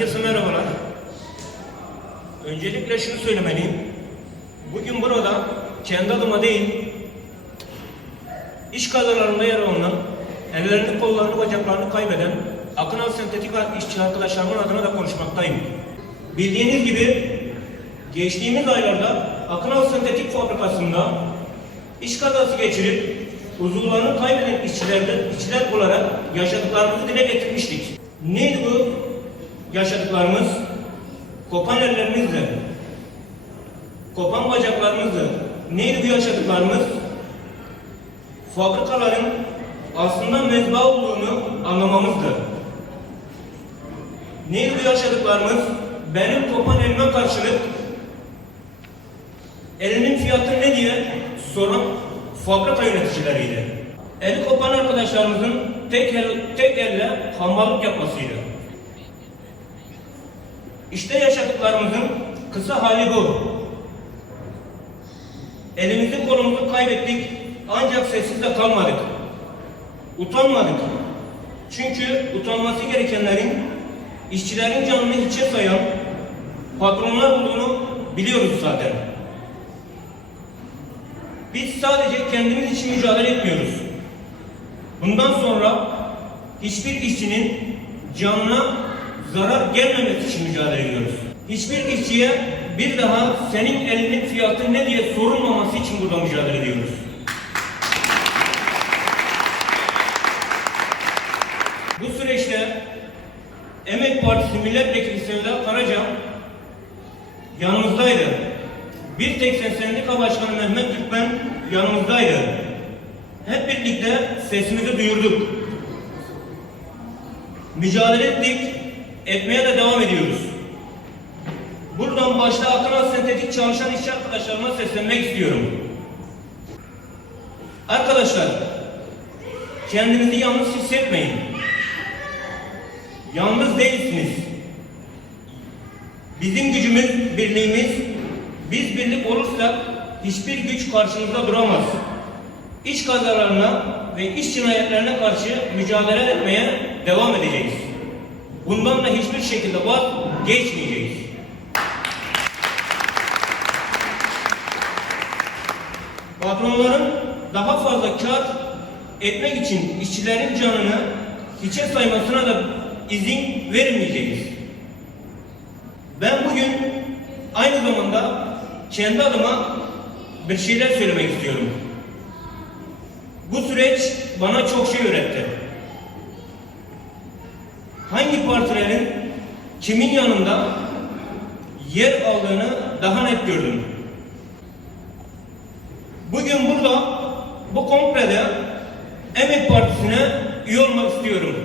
Herkese merhabalar. Öncelikle şunu söylemeliyim. Bugün burada kendi adıma değil, iş kazalarında yer alınan, ellerini, kollarını, bacaklarını kaybeden Akınal Sentetik işçi arkadaşlarımın adına da konuşmaktayım. Bildiğiniz gibi geçtiğimiz aylarda Akınal Sentetik Fabrikası'nda iş kazası geçirip huzurlarını kaybeden işçilerden, işçiler olarak yaşadıklarımızı dile getirmiştik. Neydi bu yaşadıklarımız? Kopan ellerimizle, kopan bacaklarımızla. Neydi bu yaşadıklarımız? Fabrikaların aslında mezba olduğunu anlamamızdı. Neydi bu yaşadıklarımız? Benim kopan elime karşılık elinin fiyatı ne diye soran fabrika yöneticileriydi. Eli kopan arkadaşlarımızın tek, el, tek elle hamallık yapmasıydı. İşte yaşadıklarımızın kısa hali bu. Elimizi kolumuzu kaybettik ancak sessiz de kalmadık. Utanmadık. Çünkü utanması gerekenlerin işçilerin canını hiçe sayan patronlar olduğunu biliyoruz zaten. Biz sadece kendimiz için mücadele etmiyoruz. Bundan sonra hiçbir işçinin canına zarar gelmemesi için mücadele ediyoruz. Hiçbir işçiye bir daha senin elinin fiyatı ne diye sorulmaması için burada mücadele ediyoruz. Bu süreçte Emek Partisi Milletvekili Sevda Karaca yanımızdaydı. Bir tek sendika başkanı Mehmet Türkmen yanımızdaydı. Hep birlikte sesimizi duyurduk. Mücadele ettik, etmeye de devam ediyoruz. Buradan başta Akınal Sentetik çalışan işçi arkadaşlarıma seslenmek istiyorum. Arkadaşlar, kendinizi yalnız hissetmeyin. Yalnız değilsiniz. Bizim gücümüz, birliğimiz, biz birlik olursak hiçbir güç karşımızda duramaz. İş kazalarına ve iş cinayetlerine karşı mücadele etmeye devam edeceğiz. Bundan da hiçbir şekilde vazgeçmeyeceğiz. Patronların daha fazla kar etmek için işçilerin canını hiçe saymasına da izin vermeyeceğiz. Ben bugün aynı zamanda kendi adıma bir şeyler söylemek istiyorum. Bu süreç bana çok şey öğretti. Hangi partilerin kimin yanında yer aldığını daha net gördüm. Bugün burada bu kongrede Emek Partisi'ne üye olmak istiyorum.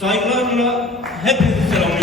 Saygılarla hepinizi selamlıyorum.